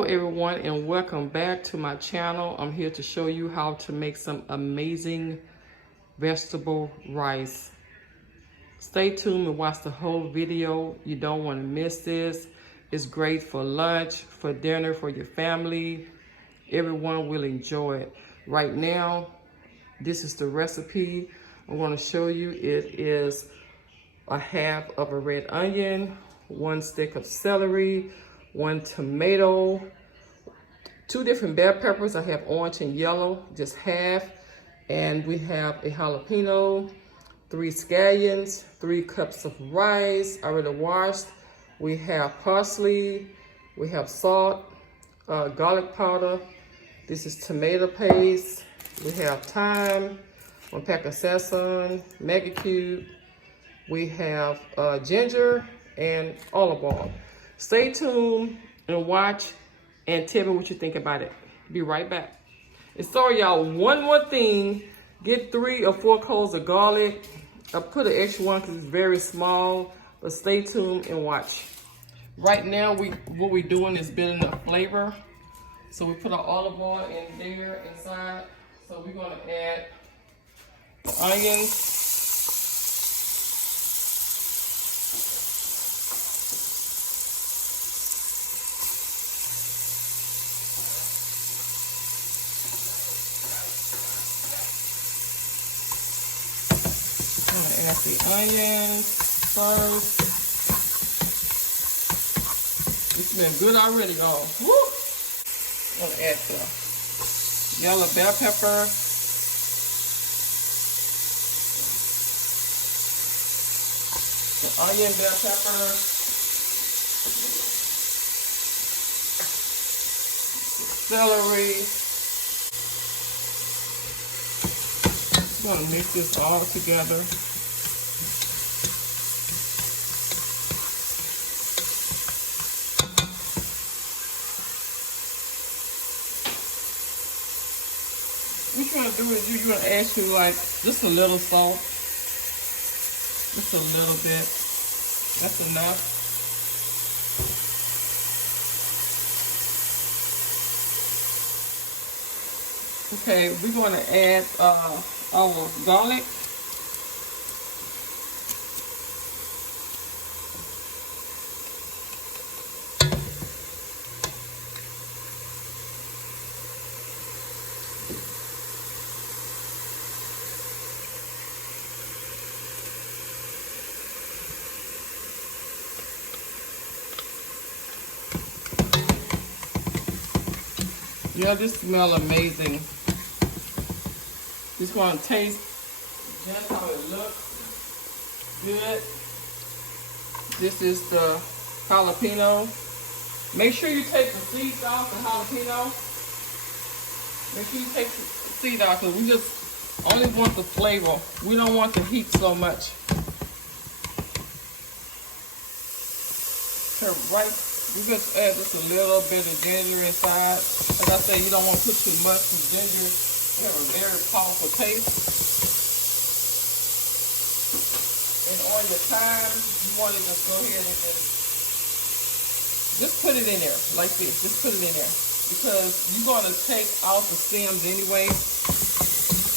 Hello everyone and welcome back to my channel. I'm here to show you how to make some amazing vegetable rice. Stay tuned and watch the whole video. You don't want to miss this. It's great for lunch, for dinner, for your family. Everyone will enjoy it. Right now, this is the recipe I'm going to show you. It is a half of a red onion, 1 stick of celery, 1 tomato, 2 different bell peppers. I have orange and yellow, just half. And we have a jalapeno, 3 scallions, 3 cups of rice already washed. We have parsley, we have salt, garlic powder. This is tomato paste. We have thyme, 1 pack of sesame, Maggi cube. We have ginger and olive oil. Stay tuned and watch and tell me what you think about it. Be right back. And sorry y'all, one more thing. Get 3 or 4 cloves of garlic. I put an extra one because it's very small, but stay tuned and watch. Right now, what we're doing is building up flavor. So we put our olive oil in there inside. So we're gonna add the onions. I'm gonna add the onions first. It's been good already, y'all. Woo! I'm gonna add the yellow bell pepper. The onion bell pepper. The celery. I'm gonna mix this all together. What you're gonna do is you're gonna add to like just a little salt. Just a little bit. That's enough. Okay, we're going to add our garlic. Yeah, this smells amazing. It's going to taste just how it looks. Good. This is the jalapeno. Make sure you take the seeds off the jalapeno. Make sure you take the seed off because we just only want the flavor. We don't want the heat so much. Okay, right. We just add just a little bit of ginger inside. Like I said, you don't want to put too much because ginger has a very powerful taste. And on your time, you want to just go ahead and just put it in there like this. Just put it in there because you're going to take out the stems anyway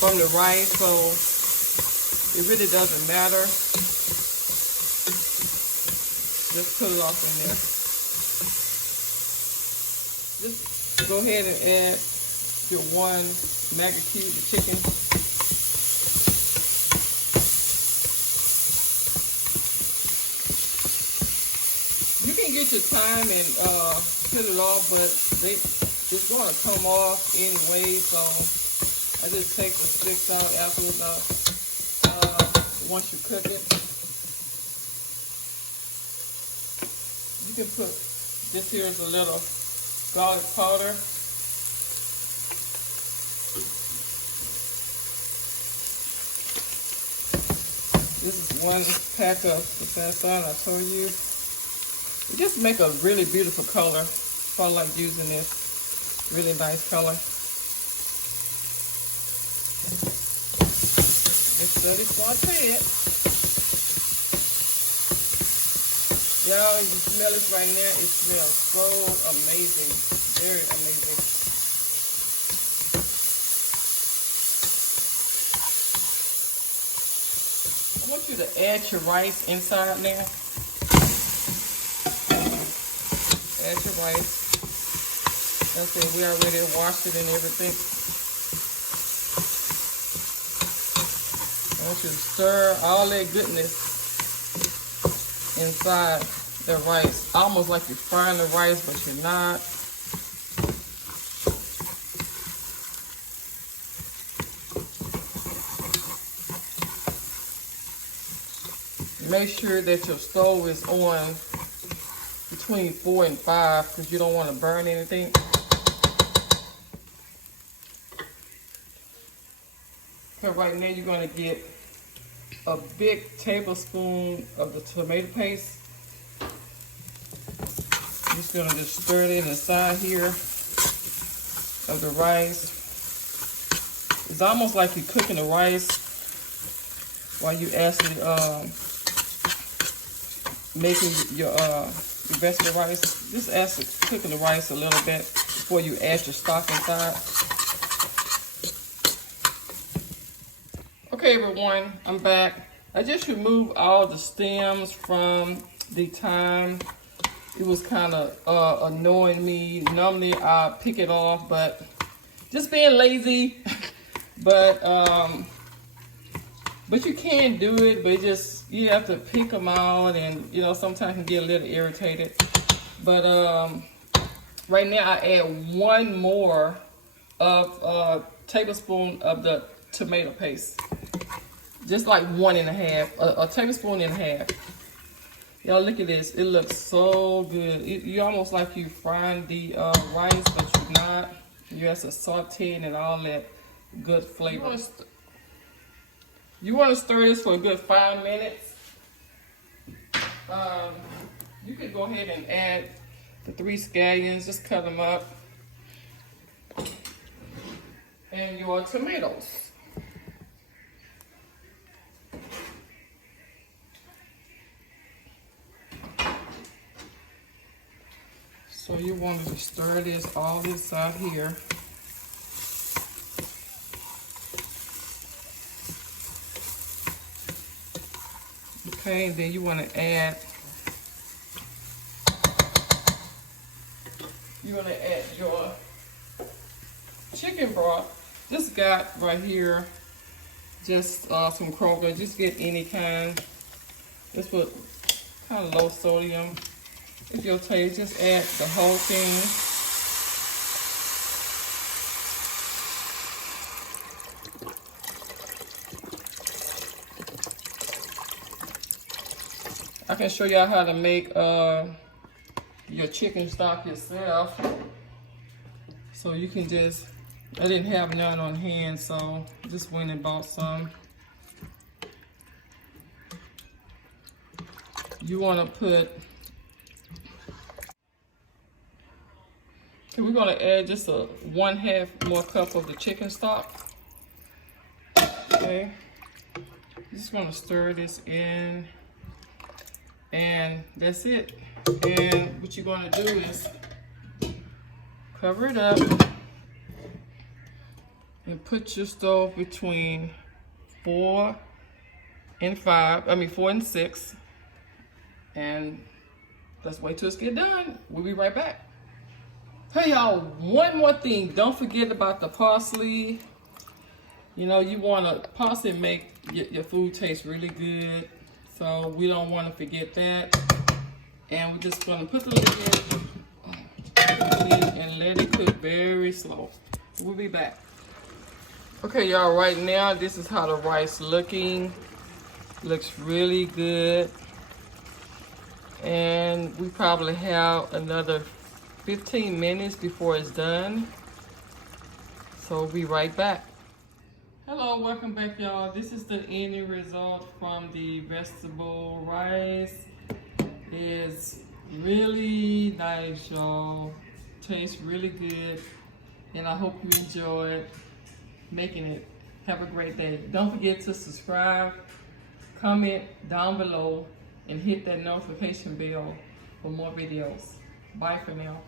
from the rice, so it really doesn't matter. Just put it off in there. Just go ahead and add your 1 Maggi cube of chicken. You can get your thyme and put it off, but it's going to come off anyway. So I just take the sticks out after once you cook it. You can put this here is a little garlic powder. This is 1 pack of sesame, I told you. It just make a really beautiful color. So I like using this. Really nice color. Just let it saute it. Y'all, you smell it right now. It smells so amazing. amazing. I want you to add your rice inside now. Add your rice. That's it. We already washed it and everything. I want you to stir all that goodness inside the rice. Almost like you're frying the rice, but you're not. Make sure that your stove is on between 4 and 5 because you don't want to burn anything. So right now you're going to get a big tablespoon of the tomato paste. I'm just going to just stir it inside here of the rice. It's almost like you're cooking the rice while you actually making your vegetable rice. Just actually cooking the rice a little bit before you add your stock inside. Okay everyone, I'm back. I just removed all the stems from the thyme. It was kind of annoying me. Normally I pick it off, but just being lazy. But you can do it, but you have to pick them out, and you know sometimes can get a little irritated. But right now I add one more of tablespoon of the tomato paste. Just like 1.5, a tablespoon and a half. Y'all look at this, it looks so good. You almost like you frying the rice, but you're not. You're just sauteing and all that good flavor. You want to stir this for a good 5 minutes. You could go ahead and add the 3 scallions, just cut them up. And your tomatoes. So you want to stir all this out here. Okay, and then you want to add your chicken broth. This got right here just some Kroger. Just get any kind. Just put kind of low sodium. If your taste, just add the whole thing. I can show y'all how to make your chicken stock yourself. So you can just, I didn't have none on hand, so just went and bought some. You want to put, we're going to add just a 1/2 more cup of the chicken stock. Okay, just going to stir this in, and that's it. And what you're going to do is cover it up and put your stove between 4 and 6, and let's wait till it's get done. We'll be right back. Hey y'all, one more thing. Don't forget about the parsley. You know, you want to parsley make your food taste really good. So we don't want to forget that. And we're just going to put the lid and let it cook very slow. We'll be back. Okay y'all, right now this is how the rice looking. Looks really good. And we probably have another 15 minutes before it's done. So we'll be right back. Hello, welcome back y'all. This is the ending result from the vegetable rice. It's really nice, y'all. Tastes really good. And I hope you enjoyed making it. Have a great day. Don't forget to subscribe, comment down below, and hit that notification bell for more videos. Bye for now.